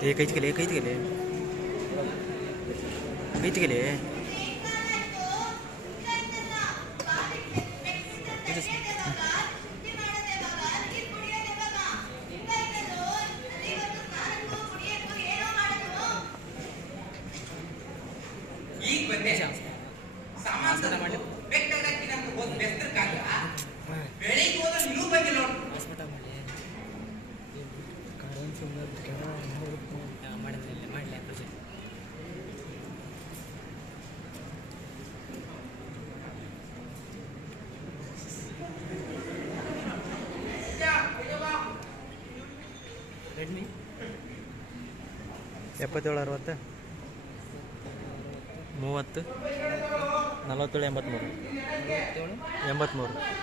ಕೈ ತೆಗೆಲೆ ಕೈ ತೆಗೆಲೆ ಕೈ ತೆಗೆಲೆ ರೆಡ್ಮಿ 77 60 30 47 83 83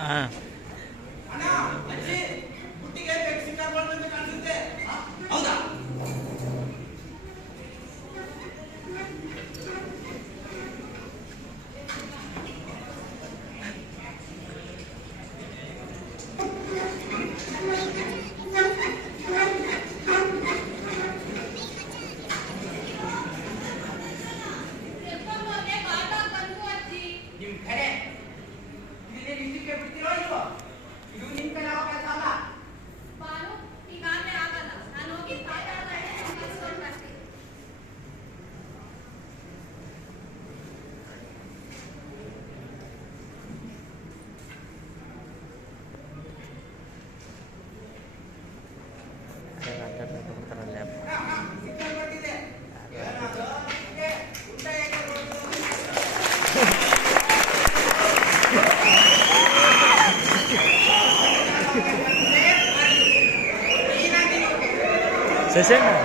ಹಾಂ Sesena.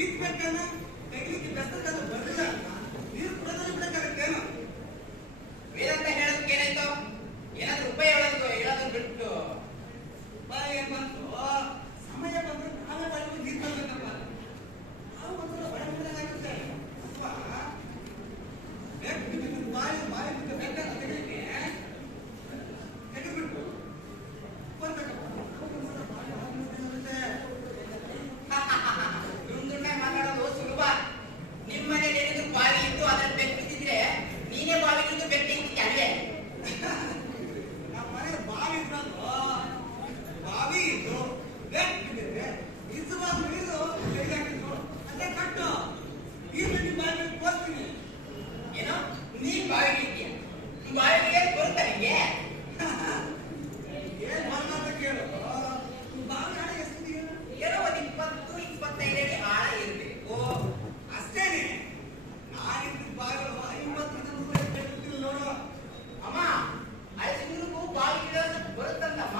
ಬಿತ್ತಬೇಕೇನು ತೆಗಿಲಿಕ್ಕೆ ಬೆಸ್ತಕ್ಕಂತ ಬರಲಿಲ್ಲ ನೀರು ಕುಡದಲ್ಲಿ ಬಿಡಕ್ಕಾಗತ್ತೇನು ವೇದಾಂತ ಹೇಳೋದಕ್ಕೆ ಏನಾಯ್ತು ಏನಾದ್ರೂ ಉಪಾಯ ಹೇಳೋದನ್ನ ಬಿಟ್ಟು ಉಪಾಯ ಏನ್ ಬಂತು ಸಮಯ ಬಂದ್ರೆ ನಾವೇ ಬಾಯಿ ನೀರು ತಗೋಬೇಕಪ್ಪ ನಾವು ಒಂದ್ಸಲ ಬಡ ಬಿಡಲಾಗುತ್ತೆ ಬಾಯಿ ಬಿಟ್ಟು ಬೇಕಾದ ತೆಗಿಲಿಕ್ಕೆ ತೆಗೆದ್ಬಿಟ್ಟು ಮಾತಾಡೋದು ಸುಲಭ ನಿಮ್ಮ ಮನೇಲಿ ಏನಿದ್ರು ಬಾವಿ ಇದ್ದು ಅದನ್ನ ಬೆಟ್ಟಿದ್ರೆ ನೀನೇ ಬಾವಿ ಇದ್ದು ಬೆಟ್ಟಿ ಅಲ್ವೇ ನಮ್ಮ ಮನೆ ಬಾವಿ ಇದ್ದು ಬಾವಿ ಇದ್ದು ಬೆಟ್ಟಿದ್ರೆ ಇಸುವಾಗ ನೀರು ತೆಗೆದಾಕಿದ್ರು ಅದೇ ಕಟ್ಟು ಈ ಬೆಟ್ಟಿ ಬಾವಿ ಹೋಗ್ತೀನಿ ಏನೋ ನೀ ಬಾವಿಗೆ ಇದ್ದೀಯ ಬಾವಿಗೆ ಬರುತ್ತಾ ನಿಮಗೆ ಏನ್ ಮಾತಾಡ್ತ ಕೇಳು ಬಾವಿ ಆಳ ಎಷ್ಟಿದೆಯಾ ಏನೋ ಒಂದು 20-25 ಅಡಿ ಆಳ ಇರಬೇಕು ಅಷ್ಟೇನೆ ನಾನಿದ್ದು ಬಾವಿಗಳು 50 ನೋಡು ಅಮ್ಮ ಅಳಿಸಿದ್ರು ಬಾವಿ ಬರುತ್ತಂತಮ್ಮ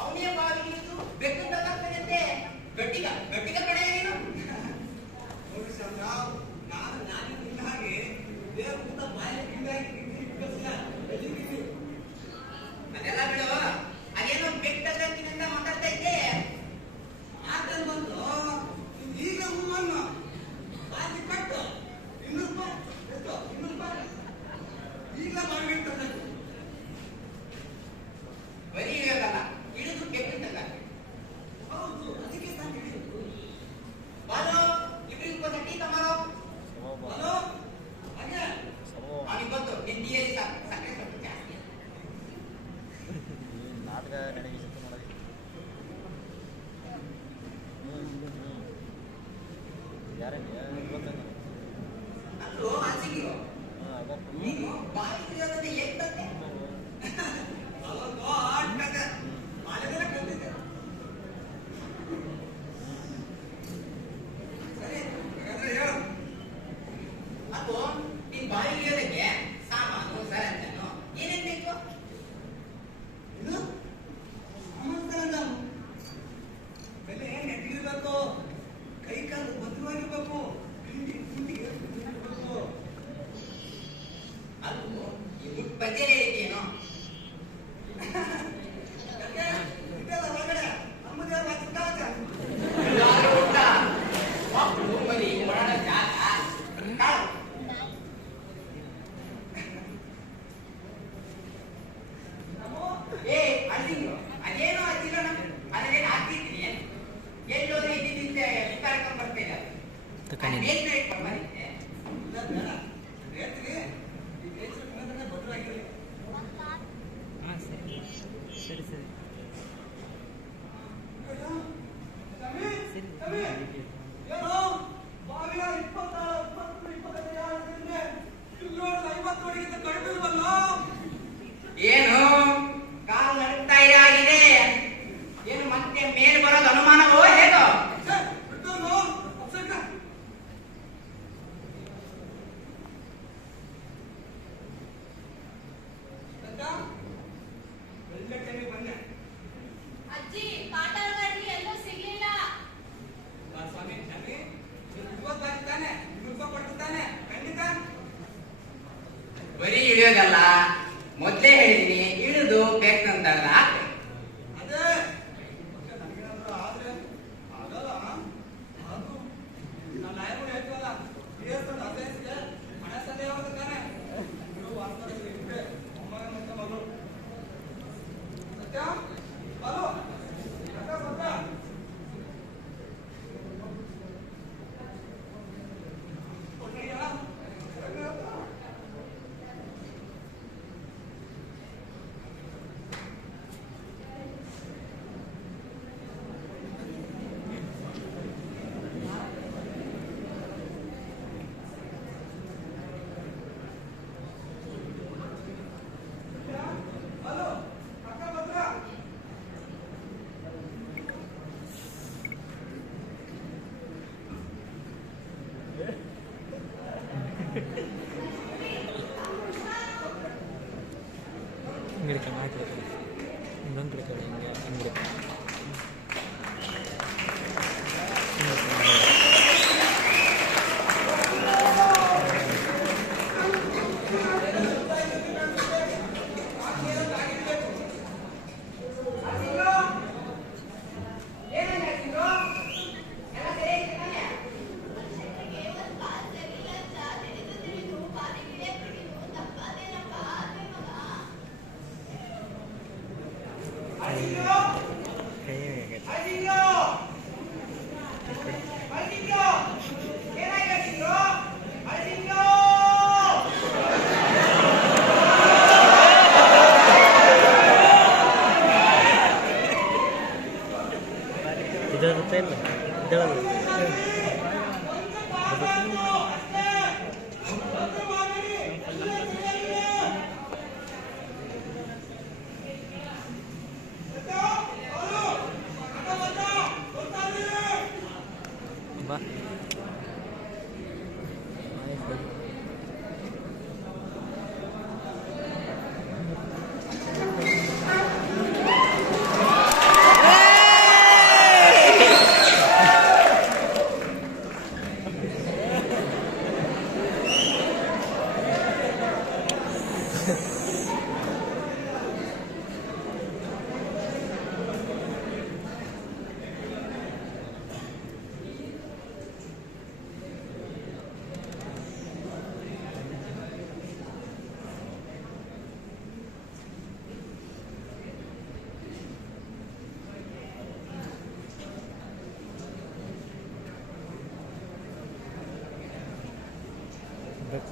ಅವನೇ ಬಾವಿ ಇಳಿದು ಬೆಟ್ಟು ತಗೊಂತಾನೆ ಗಟ್ಟಿಗ ಕಡೆ ನೀನು ನೋಡಿ ಚಂದ್ರ ನಾನು ನಿನ್ನ ಹಾಗೆ ದೇವ್ರ ಕೂಡ ಬಾಯಿ ಅದೆಲ್ಲ ಬಿಡು ಅದೇನೋ ಬೆಟ್ಟದಿಂದ ಮಾತಾಡ್ತಾ ಇದ್ದೆ ಮಾತಲ್ಲಿ ಬಂದು ಈಗ ಹೂವನ್ನು ಬಾಕಿ ಕಟ್ಟು 200 ರೂಪಾಯಿ ಎಷ್ಟು 200 ರೂಪಾಯಿ ಈಗಲೇ ಮಾಡಿರ್ತದೆ ಬರೀ ಇರೋದಲ್ಲ ಇಳಿದು ಬೆಟ್ಟಿದ್ದಲ್ಲ ಹೌದು ಅದಕ್ಕೆ ನಾನು ಹಿಡಿಯೋದು ಬಾಲೋ ಇಬ್ಬರಿಗೂ ಟೀ ತಮಾರೋ ಬಾಲೋ ಹಾಗೆ ಅವನಿಗೆ ಗೊತ್ತು ನಿನ್ನ ಟೀಯಲ್ಲಿ ಸಕ್ಕರೆ ಸ್ವಲ್ಪ ಜಾಸ್ತಿ ನಾಟಕ ನಡೆಗೆ ಅಲ್ಲೋ ಆಚೆಗಿರೋ ನೀನು ಬಾಯಿ ಇರೋದನ್ನ ಎತ್ತಂತೆ ಅವತ್ತು ಆಟದ ಬಾಲ್ಯದಲ್ಲ ಕಲ್ತಿದ್ದೆ ಸರಿ ಹಾಗಾದ್ರೆ ಹೇಳು ಅದು ನೀನ್ ಬಾಯಿ ಇರೋದಕ್ಕೆ ಸಾಮಾನು ಸರಂಜಾನು ಏನೇನ್ ಬೇಕು ಇದು ಸಾಮಾನು ಸರಂಜಾನು ಬೆಲೆ ನೆಟ್ಟಿರ್ಬೇಕು ಕೈ ಕಾಲು ಭದ್ರವಾಗಿರ್ಬೇಕು ಇರಬೇಕು ಅದು ಬಜೆ ಹೇಳಿದ್ದೇನೋ ಇದೆಲ್ಲ ಹೊರಗಡೆ ನಮ್ಮದೇ ಊಟ ಮರಿ ಒಣ ಜಾಗ ಏ ಅಜ್ಜಿಂಗು ಅದೇನೋ ಅಜ್ಜಿರೋಣ ಅದನ್ನೇನು ಹಾಕಿದ್ದೀನಿ ಎಲ್ಲೋದ್ರೆ ಇದ್ದಿದ್ದ ಕಾರ್ಯಕ್ರಮ ಬರ್ತಾ ಇಲ್ಲ ಸರಿ ಸರಿ ಏನು ಕಾಲು ನಡುತ್ತಾ ಆಗಿದೆ ಏನು ಮತ್ತೆ ಮೇಲೆ ಬರೋದು ಅನುಮಾನವೋ ಹೇಗೋ ಅಜ್ಜಿ ಪಾಠದಲ್ಲಿ ಎಲ್ಲೂ ಸಿಗ್ಲಿಲ್ಲ ಸ್ವಾಮಿ ಬರ್ತಾನೆ ಕೊಡ್ತಾನೆ ಖಂಡಿತ ಬರೀ ಇಳಿಯೋದಲ್ಲ ಮೊದಲೇ ಹೇಳಿದೀನಿ ಇಳಿದು ಬೇಕಂತ ಅದೇ ಆದ್ರೆ ಆಗಲ್ಲ ಅದು ನಾನು ನಾಯಕರು ಹೇಳ್ತೀವಲ್ಲ ಅಭ್ಯಾಸಕ್ಕೆ ಹಣ ಸಲಹೆ ಹೋಗುತ್ತೆ ತಾನೆ ಮಗಳು ಸತ್ಯ ಬಲು ಸತ್ಯ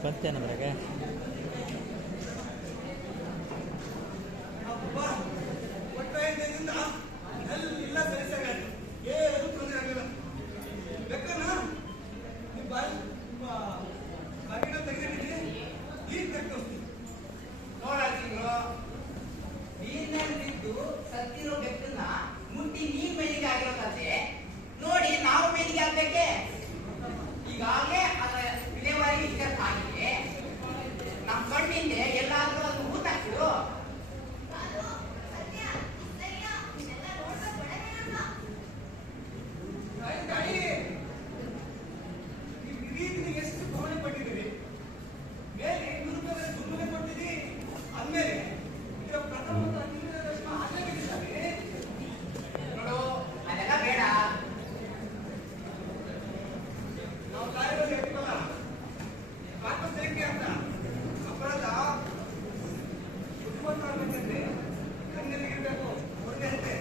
ಬಂತೇನದ್ರಾಗ ಸತ್ತಿರೋ ಬೆಕ್ಕನ್ನ ಮುಟ್ಟಿ ನೀರ್ ಮೇಲಿಗೆ ಆಗಿರೋದಾದ್ರೆ ನೋಡಿ ನಾವು ಮೇಲಿಗೆ ಆಗ್ಬೇಕೆ ಈಗಾಗಲೇ ಅದರ ವಿಲೇವಾರಿ ಇತ್ಯರ್ಥ ಆಗಿದೆ. ನಮ್ಮ ಕಣ್ಣಿಂದೆ ಎಲ್ಲಾದ್ರೂ ಅದು ಊಟ ಹಾಕಿಡು. ಎಷ್ಟು ಗಮನ ಪಟ್ಟಿದ್ದೀರಿ ಮೇಲೆ ಗುರುಪದ ಸುಮ್ಮನೆ ಕೊಟ್ಟಿದ್ದೀರಿ ಅಂದ್ಮೇಲೆ ಇದರ ಪ್ರಥಮ ನೋಡು ಅದೆಲ್ಲ ಬೇಡ. ನಾವು ಕಾರ್ಯದಲ್ಲಿ ಹೇಳ್ತೀವಲ್ಲ ಆತ್ಮಹತ್ಯೆ ಅಂತ ಅಪರಾಧ ಉತ್ಪನ್ನವಾಗಬೇಕಂದ್ರೆ ಕಣ್ಣಲ್ಲಿಗಿರ್ಬೇಕು ಹೊರಗೆ ಅಂತೆ.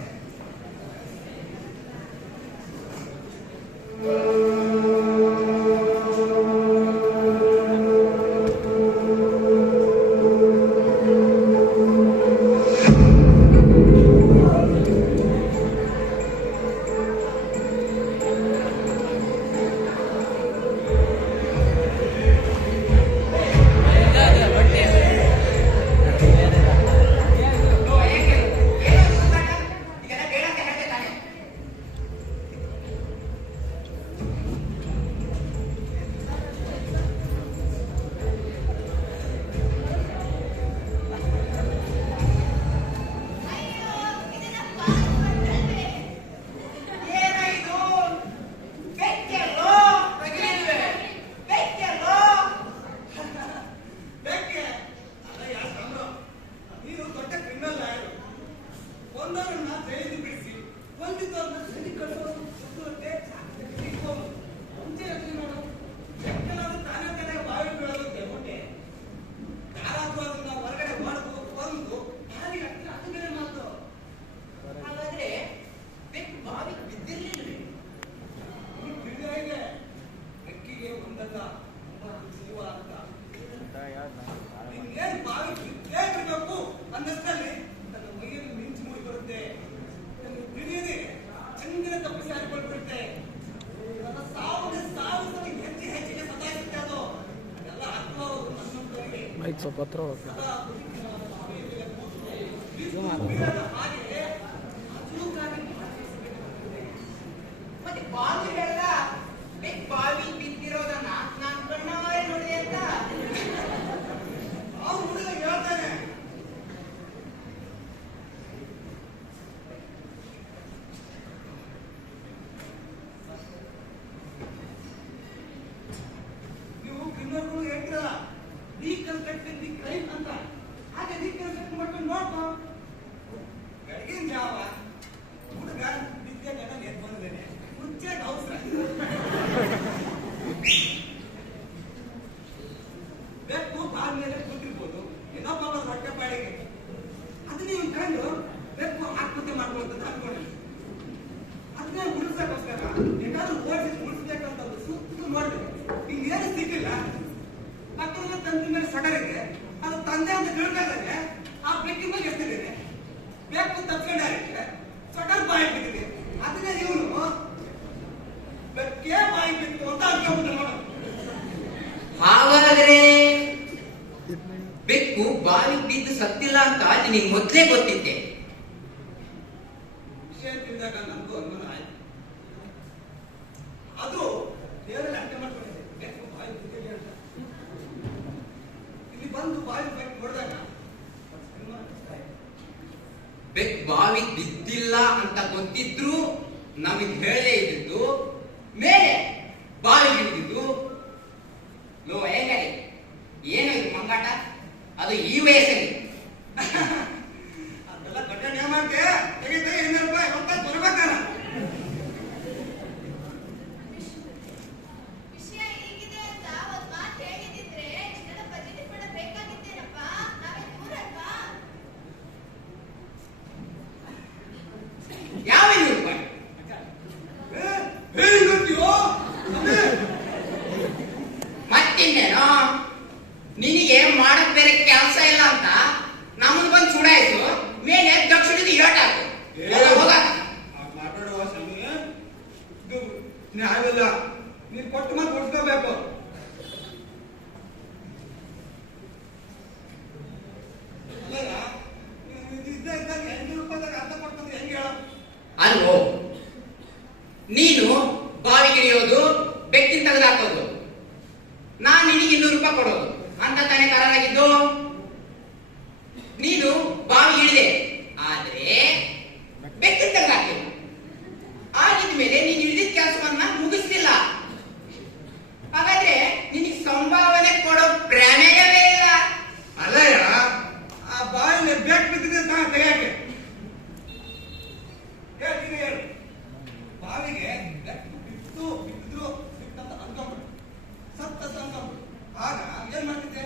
ಮೈಕ್ ಸ್ವಲ್ಪ ಹತ್ರ ಹೋಗುತ್ತೆ. ಮತ್ತೆ ಬಾವಿ ಹೇಳ್ದ ಬಾವಿ ಬಿದ್ದಿರೋದನ್ನ ನಾನು ಕಣ್ಣಾರೆ ನೋಡಿದೆ ಅಂತ ಅವ್ರು ಹುಡುಗ ಹೇಳ್ತಾನೆ. ನೀವು ಕ್ರಿಮಿನಲ್ಗಳು ಹೇಳ್ತೀರಲ್ಲ ರೀಕನ್ಸ್ಟ್ರಕ್ಟಿಂಗ್ ದಿ ಕ್ರೈಮ್ ಅಂತ, ಹಾಗೆ ರೀಕನ್ಸ್ಟ್ರಕ್ಟ್ ಮಾಡ್ಕೊಂಡು ನೋಡ್ಕೊ. ಬೆಳಗಿನ ಜಾವ ಹುಡುಗ ನಿತ್ಯ ಗಂಡ ಎದ್ದು ಬಂದಿದ್ದೇನೆ ಮುಂಚೆ ಅವಸರ ಬೆಕ್ಕು ಬಾಲ್ ಮೇಲೆ ಕೂತಿರ್ಬೋದು, ಏನೋ ಪಾಪ ಹೊಟ್ಟೆ ಪಾಡಿಗೆ ಅದನ್ನ ನೀವು ಕಂಡು ಬೆಕ್ಕು ಆತ್ಮಹತ್ಯೆ ಮಾಡ್ಬೋದು ಅನ್ಕೊಂಡಿಲ್ಲ. ಅದನ್ನೇ ಉಳಿಸೋಕ್ಕೋಸ್ಕರ ಏನಾದ್ರೂ ಓಡಿಸಿ ಉಳಿಸ್ಬೇಕಂತ ಸುತ್ತ ನೋಡ್ಬೇಕು. ಹಿಂಗೇನು ಸಿಕ್ಕಿಲ್ಲ ಪಕ್ಕದ ತಂದೆ ಮೇಲೆ ಸಡರಿಗೆ ಅದು ತಂದೆ ಅಂತ ತಿಳ್ಕೊಂಡ್ರೆ ಆ ಬೆಕ್ಕಿನ ಮೇಲೆ ಎತ್ತಿದ್ದೇನೆ. ಬೆಕ್ಕು ತಪ್ಕೊಂಡಾರಿಗೆ ಸಡರ್ ಬಾಯಿ ಬಿದ್ದಿದೆ. ಅದನ್ನೇ ಇವನು ಬೆಕ್ಕೇ ಬಾಯಿ ಬಿತ್ತು ಅಂತ ಅನ್ಕೊಂಡ್ಬಿಟ್ಟು ನೋಡು. ಹಾಗಾದ್ರೆ ಬೆಕ್ಕು ಬಾವಿ ಬಿದ್ದು ಸತ್ತಿಲ್ಲ ಅಂತ ನಿನಗೆ ಮೊದಲೇ ಗೊತ್ತಿದ್ದೆ. ವಿಷಯ ತಿಳಿದಾಗ ನಮಗೂ ಅನುಮಾನ ಆಯ್ತು. ಅದು ದೇವರಲ್ಲಿ ಅರ್ಥ ಮಾಡ್ಕೊಂಡಿದೆ ಬೆಕ್ಕು ಬಾಯಿ ಬಿದ್ದಿದೆ ಅಂತ. ಬಾವಿಗೆ ಬಿದ್ದಿಲ್ಲ ಅಂತ ಗೊತ್ತಿದ್ರು ನಮಗೆ ಹೇಳೇ ಇದ್ದಿದ್ದು, ಮೇಲೆ ಬಾವಿಗೆ ಇಳಿದಿದ್ದು. ಲೋ ಹೇಗರಿ, ಏನು ಇದು ಮಂಗಾಟ? ಅದು ಈ ವಯಸ್ಸಲ್ಲಿ ಅದೆಲ್ಲ ಕಟ್ಟಡ ನಿಯಮಕ್ಕೆ ತೆಗಿತೆ 200 ರೂಪಾಯಿ ಹೊತ್ತ ಬರ್ಬೇಕಲ್ಲ. ವಿಷಯ ಹೀಗಿದೆ ಅಂತ ಒಂದ್ ಮಾತು ಹೇಳಿದಿದ್ರೆ ಇಷ್ಟೆಲ್ಲ ಬಜೆಟ್ ಕೂಡ ಬೇಕಾಗಿತ್ತೇನಪ್ಪ. ನಾವೇ ದೂರಲ್ವಾ? ಯಾವ 200 ರೂಪಾಯಿ? ಮತ್ತಿನ್ನೇನೋ, ನಿನಗೆ ಮಾಡಕ್ ಬೇರೆ ಕೆಲಸ ಇಲ್ಲ ಅಂತ ನಮ್ಮನ್ನು ಬಂದು ಚೂಡಾಯಿತು, ಮೇಲೆ ದಕ್ಷಿಣದ ಇರಾಟ ಹೋಗ. ಮಾತಾಡುವ ಸ್ವಾಮಿ, ಇದು ನ್ಯಾಯವಿಲ್ಲ. ನೀನು ಕೊಟ್ಟು ಮತ್ತೆ ಕೊಡ್ಕೋಬೇಕು. ಅಲ್ಲಯ್ಯ, ಇದ್ದಾಗ 200 ರೂಪಾಯಿದಾಗ ಅರ್ಥ ಕೊಡ್ತಂದ್ರೆ ಹೆಂಗೆ ಹೇಳ? ಅಲ್ವೋ, ನೀನು ಬಾವಿಗಿಳಿಯೋದು, ಬೆಕ್ಕಿನ ತೆಗೆದಾಕೋದು, ನಾನ್ ನಿನಗೆ 200 ರೂಪಾಯಿ ಕೊಡೋದು ಅಂತ ತಾನೇ ಕರಾರಾಗಿದ್ದು. ನೀನು ಬಾವಿ ಇಳಿದೆ, ಆದ್ರೆ ಬೆಕ್ಕಿನ ತೆಗೆದಾಕಿಲ್ಲ. ಆಗಿದ್ಮೇಲೆ ನೀನು ಇಳಿದಿದ್ದ ಕೆಲಸವನ್ನ ಮುಗಿಸ್ತಿಲ್ಲ. ಹಾಗಾದ್ರೆ ನಿನಗೆ ಸಂಭಾವನೆ ಕೊಡೋ ಪ್ರಮೇಯವೇ ಇಲ್ಲ. ಅಲ್ಲಯ್ಯ, ಆ ಬಾಯಲ್ಲಿ ಬೇಕು ಬಿದ್ದಿದೆ ತಾನು ತೆಗಿಯಾಕೆ. ಹೇಳ್ತೀನಿ ಹೇಳು. ಬಾವಿಗೆ ಬಿದ್ದು ಬಿದ್ದು ಸಿಕ್ತಂತ ಅನ್ಕೊಂಬಿಡು, ಸತ್ತ ಅನ್ಕೊಂಬಿಡು. ಆಗ ಏನ್ ಮಾಡ್ತಿದ್ದೆ?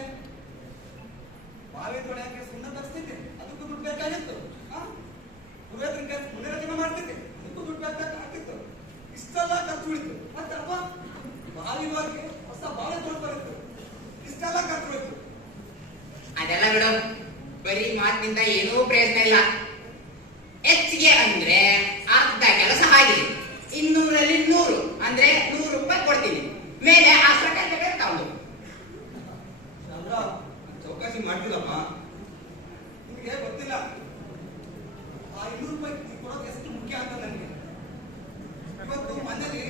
ಬಾವಿ ತೊಳೆಯಕ್ಕೆ ಸುಣ್ಣ ತರಿಸ್ತಿದ್ದೆ, ಅದಕ್ಕೂ ದುಡ್ಡು ಬೇಕಾಗಿತ್ತು. ಪುರೋಹಿತರಿಗೆ ಪುನರಚನೆ ಮಾಡ್ತಿದ್ದೆ, ಅದಕ್ಕೂ ದುಡ್ಡು ಬೇಕಾಗ್ತಿತ್ತು. ಇಷ್ಟೆಲ್ಲ ಖರ್ಚು ಉಳಿತು. ಮತ್ತೆ ಅಪ್ಪ ಬಾವಿಗೆ ಹೋಗಿ ಹೊಸ ಬಾವಿ ತೊಳ್ಕೊಂಡಿತ್ತು, ಇಷ್ಟೆಲ್ಲ ಖರ್ಚು ಉಳಿತು. ಅದೆಲ್ಲ ಬಿಡು, ಬರೀ ಮಾತಿನಿಂದ ಏನೂ ಪ್ರಯೋಜನ ಇಲ್ಲ. ಹೆಚ್ಚಿಗೆ ಅಂದ್ರೆ ಅರ್ಧ ಕೆಲಸ ಆಗಿದೆ. 200ರಲ್ಲಿ 100 ಅಂದ್ರೆ 100 ರೂಪಾಯಿ ಕೊಡ್ತೀನಿ, ಮೇಲೆ ಆಸ್ಪತ್ರೆ ತಗೊಂಡು. ಚಂದ್ರ, ಚೌಕಾಸಿ ಮಾಡ್ತಿಲ್ಲಪ್ಪ. ನಿಮಗೆ ಗೊತ್ತಿಲ್ಲ ಆ 200 ರೂಪಾಯಿ ಕೊಡೋದು ಎಷ್ಟು ಮುಖ್ಯ ಅಂತ ನನಗೆ. ಇವತ್ತು ಮನೇಲಿ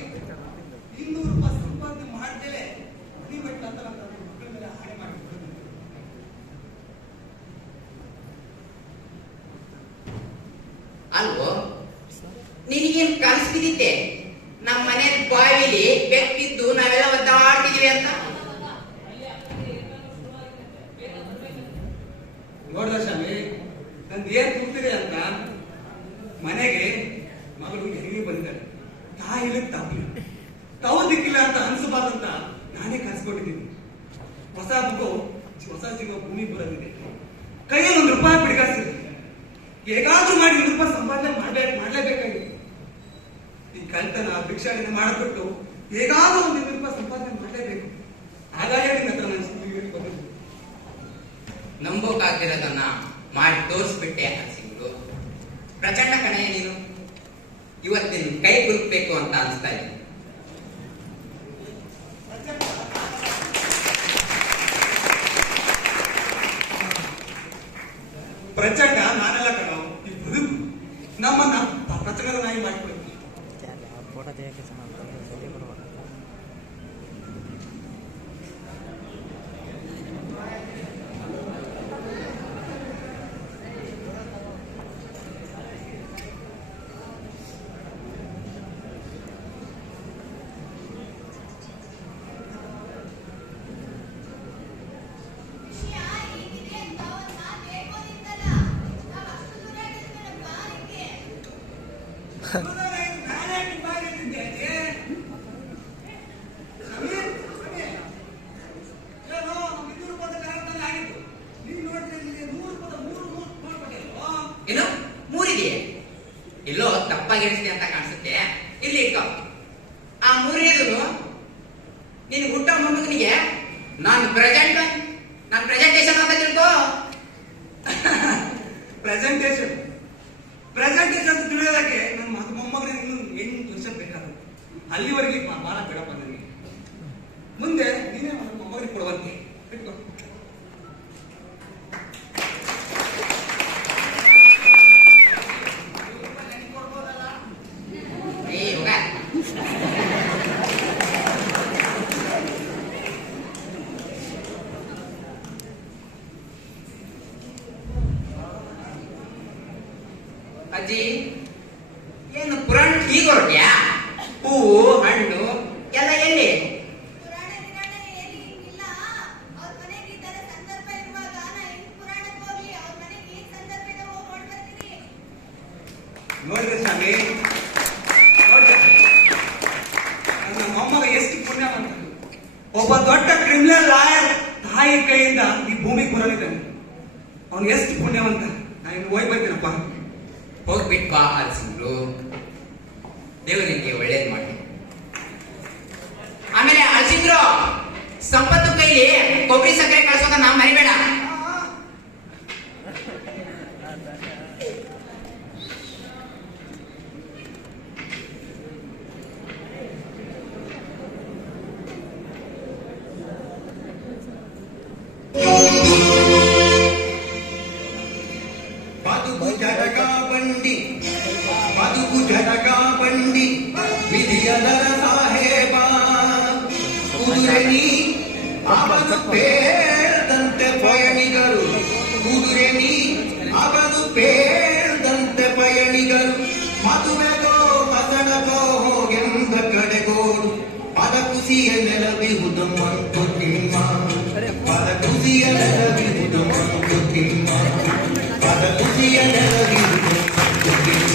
200 ರೂಪಾಯಿ ಸಂಪಾದನೆ ಮಾಡ್ದೇಲೆ ಮನಿ ಬಿಟ್ಟು ಅಂತ ನನ್ನ ಮಕ್ಕಳ ಮೇಲೆ ಹಾನಿ ಮಾಡಿಬಿಟ್ಟು. ಅಲ್ವೋ, ನಿನಗೇನು ಕನಸು ಬಿದ್ದಿತ್ತೆ ನಮ್ಮ ಮನೆ ಬಾವಿಲಿ ಬೆಕ್ಕಿದ್ದು ನಾವೆಲ್ಲ ಒದ್ದಾಡ್ತಿದೀವಿ ಅಂತ? ನೋಡ್ದ ಸ್ವಾಮಿ, ನಂದು ಏನ್ ಕೂತಿದೆ ಅಂತ. ಮನೆಗೆ ಮಗಳು ಹೆರಿಗೆ ಬಂದಿದ್ದಾಳೆ, ತಾಯಿಲಿ ತಪ್ಪಲಿ ತಾವು ದಿಕ್ಕಿಲ್ಲ ಅಂತ ಅನ್ಸಬಾರ್ದಂತ ನಾನೇ ಕನ್ಸ್ಕೊಂಡಿದ್ದೀನಿ. ಹೊಸ ಮಗು, ಹೊಸ ಸಿಗೋ ಭೂಮಿ ಬರೋದಿದೆ. ಕೈಯಲ್ಲಿ 1 ರೂಪಾಯಿ ಬಿಡ್ಗಾಡ್ಸಿದೆ. ಹೇಗಾದ್ರೂ ಮಾಡಿ 100 ರೂಪಾಯಿ ಸಂಪಾದನೆ ಮಾಡ್ಲೇಬೇಕಾಗಿತ್ತು. ಈ ಕಳ್ತನ ಭಿಕ್ಷಾಟನೆ ಮಾಡಿಬಿಟ್ಟು ಹೇಗಾದ್ರೂ 100 ರೂಪಾಯಿ ಸಂಪಾದನೆ ಮಾಡಲೇಬೇಕು. ಹಾಗಾಗಿ ನಿನ್ನ ಹತ್ರ ನಾನು ಬಂದಿದ್ದು. ನಂಬೋಕಾಗಿರೋದನ್ನ ಮಾಡಿ ತೋರಿಸ್ಬಿಟ್ಟೆ ಸಿಂಗ್ಳು. ಪ್ರಚಂಡ ಕಣೆ ನೀನು. ಇವತ್ತಿನ ಕೈ ಕುಲುಕ್ಬೇಕು ಅಂತ ಅನಿಸ್ತಾ ಇದೆ. ಪ್ರಚಂಡ ನಾನೆಲ್ಲ ಕಣ, ಈ ಬದುಕು ನಮ್ಮನ್ನ ಪ್ರಚಂಡದ ನಾಯಿ ಮಾಡಿಕೊಡುತ್ತೆ. ಫೋಟೋ ತೆಗಿಯೋಕೆ ಚೆನ್ನಾಗಿ ಸರಿ ಬರುವಾಗ ವಿಷಯ ಹೀಗಿದೆ ಅಂತ ಒಂದ್ ಮಾತು ಹೇಳ್ಬೋದಿತ್ತಲ್ಲ. ನಾವ್ ಅಷ್ಟು ದೂರ ಆಗಿದ್ಮೇಲಪ್ಪ ನಿಂಗೆ. ನಾನೇ ನಿಂಬಾಗಿದ್ದೆ ಅದೇ. ಸಮೀರ್, ಏನೋ 200 ರೂಪಾಯಿ ಕರೆಕ್ಟಾಗಿ ಆಗಿತ್ತು. ನೀನು ನೋಡಿದ್ರೆ ಇಲ್ಲಿ 100 ರೂಪಾಯಿ 3 ನೋಡ್ಬೇಕಲ್ವಾ? ಏನು 3 ಇದೆಯೇ? ಎಲ್ಲೋ ತಪ್ಪಾಗಿರಿಸಿದೆ ಅಂತ ಕಾಣಿಸುತ್ತೆ. ಇಲ್ಲಿ ಇಟ್ಕೋ. ಆ 3ನೇದು ನೀನು ಹುಟ್ಟೋ ಮಗುನಿಗೆ ನಾನು ಪ್ರೆಸೆಂಟೇಶನ್ ಅಂತ ತಿಳ್ಕೋ. ಪ್ರೆಸೆಂಟೇಶನ್ ತಿಳಿಯೋದಕ್ಕೆ ನನ್ನ ಮೊಮ್ಮಗನಿಗೆ ಇನ್ನೂ 8 ವರ್ಷ ಬೇಕಾಗುತ್ತೆ. ಅಲ್ಲಿವರೆಗೆ ಬಹಳ ಬೇಡಪ್ಪ ನನಗೆ. ಮುಂದೆ ನೀನೇ ಮೊಮ್ಮಗನಿಗೆ ಕೊಡುವಂತೆ ಇಟ್ಕೋ. ಏ ಹೋಗ. ಅಜ್ಜಿ ಏನು ಪುರಾಣ ಹೀಗೆ ಹೊರಟ್ಯಾ? ಹೂವು ಹಣ್ಣು ಎಲ್ಲ ಎಲ್ಲಿ? ಪುರಾಣ ಗಿರಾಣ ಏನು ಇಲ್ಲ. ಅವ್ರ ಮನೆಗೆ ಈ ತರ ಸಂದರ್ಭ ಇರುವಾಗ ನಾ ಹೆಂಗ್ ಪುರಾಣಕ್ಕೆ ಹೋಗ್ಲಿ? ಅವ್ರ ಮನೆಗೆ ಈ ಸಂದರ್ಭ ಇದೆ, ಹೋಗಿ ನೋಡ್ಬರ್ತೀನಿ. ನೋಡ್ರಿ ಸ್ವಾಮಿ, ನೋಡ್ರಿ ನನ್ನ ಮೊಮ್ಮಗ ಎಷ್ಟು ಪುಣ್ಯವಂತ. ಒಬ್ಬ ದೊಡ್ಡ ಕ್ರಿಮಿನಲ್ ಲಾಯರ್ ತಾಯಿ ಕೈಯಿಂದ ಈ ಭೂಮಿಗೆ ಬರಲಿದ್ದಾನೆ. ಅವನು ಎಷ್ಟು ಪುಣ್ಯವಂತ. ನಾನು ಇನ್ನು ಹೋಗಿ ಬರ್ತೀನಪ್ಪ. ಹೋಗ್ಬಿಟ್ ಬಾ ಅಲ್ಸಿಂಗ್ರು, ದೇವರು ನಿನ್ಗೆ ಒಳ್ಳೇದ್ ಮಾಡಿ. ಆಮೇಲೆ ಅಲ್ಸಿಂಗ್ರು, ಸಂಪತ್ತು ಕೈಲಿ ಕೊಬ್ಬರಿ ಸಕ್ಕರೆ ಕಳ್ಸೋದನ್ನ ಮರಿಬೇಡ. ಬದುಕು ಜಟಕ ಬಂಡಿ, ಬದುಕು ಜಟಕ ಬಂಡಿ, ವಿಧಿಯದರ ಸಾಹೇಬ. ಕುದುರೆ ನೀ ಅವನು ಪೇಳ್ದಂತೆ ಪಯಣಿಗರು, ಕುದುರೆ ನೀ ಅವನು ಪೇಳ್ದಂತೆ ಪಯಣಿಗರು. ಮದುವೆಗೋ ಮಸಣಗೋ ಹೋಗೆಂದ ಕಡೆಗೋಡು, ಪದ ಕುಸಿಯ ನೆಲವಿಹುದು ಮಂಕು ತಿಮ್ಮ, ಪದ ಕುಸಿಯ ನೆಲವಿಹುದು ಮಂಕು ತಿಮ್ಮ, ಪದ ಕುಸಿಯ ನೆಲವಿಹುದು ಮಂಕು ತಿಮ್ಮ.